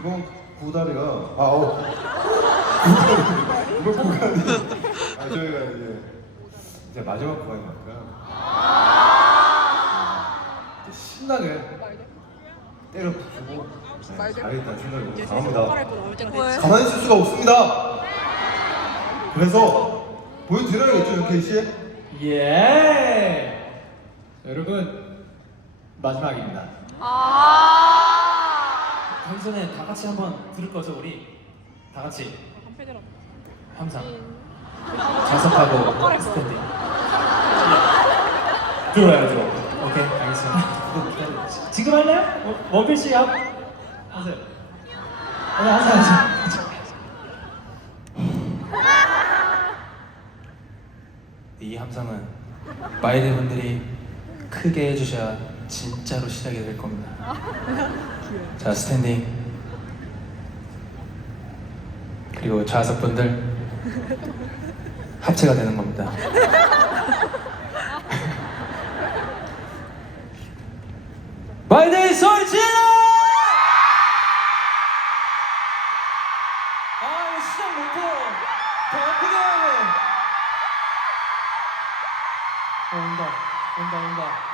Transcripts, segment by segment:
이번 구다리가 아 어. 이번 구다리 아 저희가 이제 이제 마지막 구간인 만큼 이제 신나게 때려 부수고 네, 잘했다는 생각이 강합니다. 가만히 있을 수가 없습니다. 그래서 보여드려야겠죠, 윤케이 씨? 예! 여러분 마지막입니다. 가기 전에 다 같이 한번 들을 거죠 우리? 다 같이 항상 좌석하고 스탠딩 들어야죠. 오케이 알겠습니다. 지- 지금 할래요? 어, 원필 씨 합? 하세요. 네, 하세요 하세요. 이 함성은 마이드 분들이 크게 해주셔야 진짜로 시작이 될 겁니다. 자 스탠딩 그리고 좌석 분들 합체가 되는 겁니다. 마이드 소리 질러! 아 이거 시작 못해요. 더 크게 해야 돼. 어, 온다, 온다, 온다.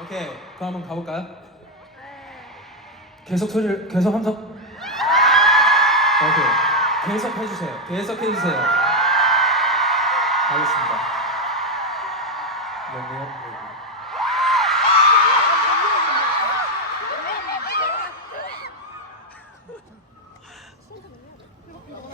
오케이, 그럼 한번 가볼까요? 계속 소리를 계속 함성. 오케이, 계속 해주세요. 계속 해주세요. 알겠습니다. 네, 네, 네.